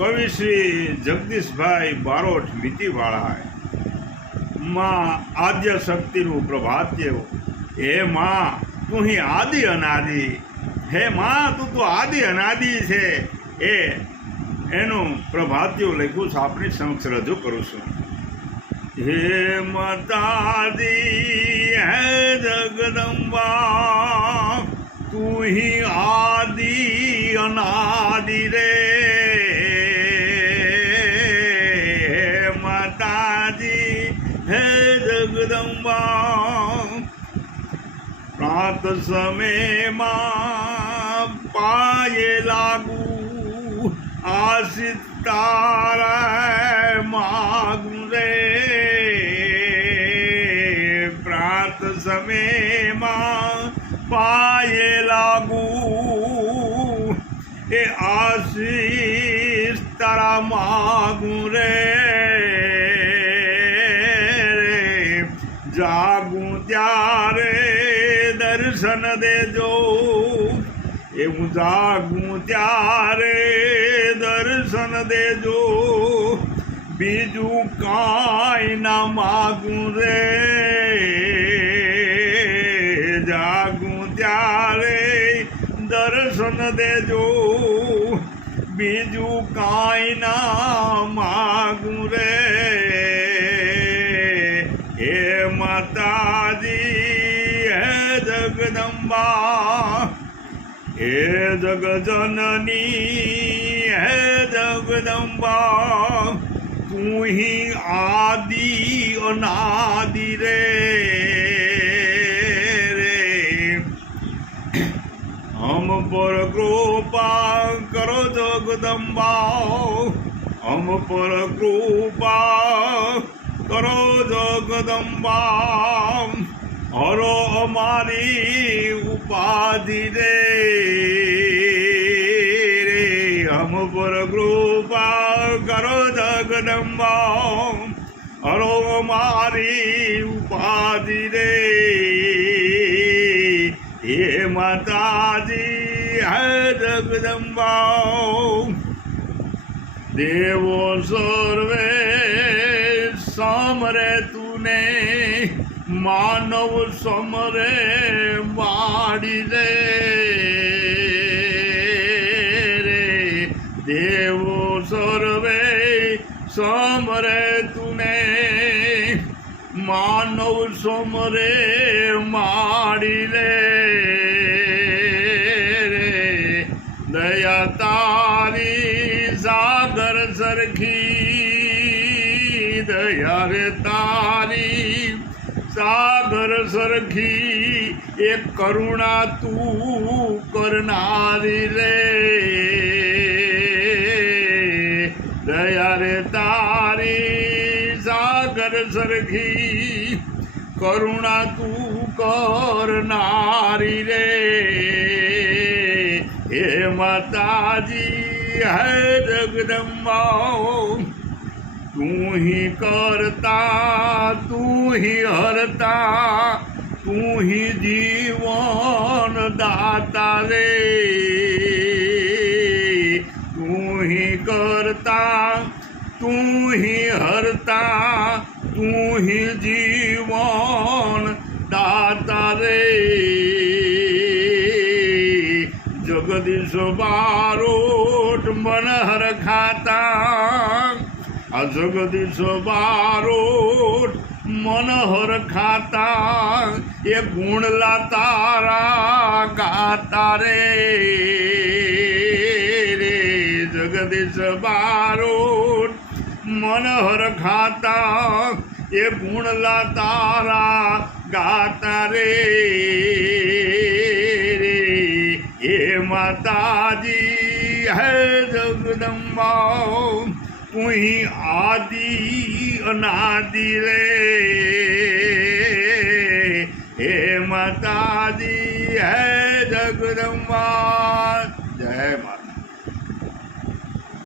કવિ શ્રી જગદીશભાઈ બારોટ મીતીવાળા માં આદ્ય શક્તિનું પ્રભાત્ય હે માં, તું હી આદિ અનાદિ, હે માં, તું તો આદિ અનાદિ છે. એ એનું પ્રભાત્યું લખ્યું છે આપણી સમક્ષ રજૂ કરું છું. હે મતાદિ હે જગદંબા, તું હી આદિ અનાદિ રે. જગદંબા પ્રાત સમયમાં પાયે લાગુ આશિત તારા માગું રે પ્રાત સમયમાં પાયે લાગુ એ આશીષ તારા માગું રે જાગું ત્યારે દર્શન દેજો. એ હું જાગું ત્યારે દર્શન દેજો. બીજું કાંઈ ના માગું રે. જાગું ત્યારે દર્શન દેજો. બીજું કાંઈ ના માગું રે. જગદંબા હે જગજનની હે જગદંબા તું હી આદિ અનાદિ રે હમ પર કૃપા કરો જગદંબા હમ પર કૃપા કરો જગદંબા હરો અમારી ઉપાધિ રે રે. હમ પર કૃપા કરો જગદંબા. હરો અમારી ઉપાધિ રે હે માતાજી, હે જગદંબા. દેવો સર્વે સમરે તુને. માનવ સમરે માડી રે રે. દેવો સર્વે સમરે તુને. માનવ સમરે માડી રે રે. દયા તારી સાગર સરખી. દયા રે તારી સાગર સરખી એ કરુણા તું કરનારી રે. દયા રે તારી, સાગર સરખી, કરુણા તું કરનારી રે. હે માતાજી, હે જગદંબા તું હી કરતા તું હી હરતા તું હી જીવન દાતા રે તું હી કરતા તું હી હરતા તું હી જીવન દાતા રે જગદીશ બારોટ મનહર ખાતા આ જગદીશ બારોટ મનહર ખાતા, એ ગુણલા તારા ગાતા રે. રે જગદીશ બારોટ મનહર ખાતા, એ ગુણલા તારા ગાતા રે. રે, હે માતાજી, હે જગદંબા હી આદિ અનાદિ રે. હે માતાજી હે જગદંબા જય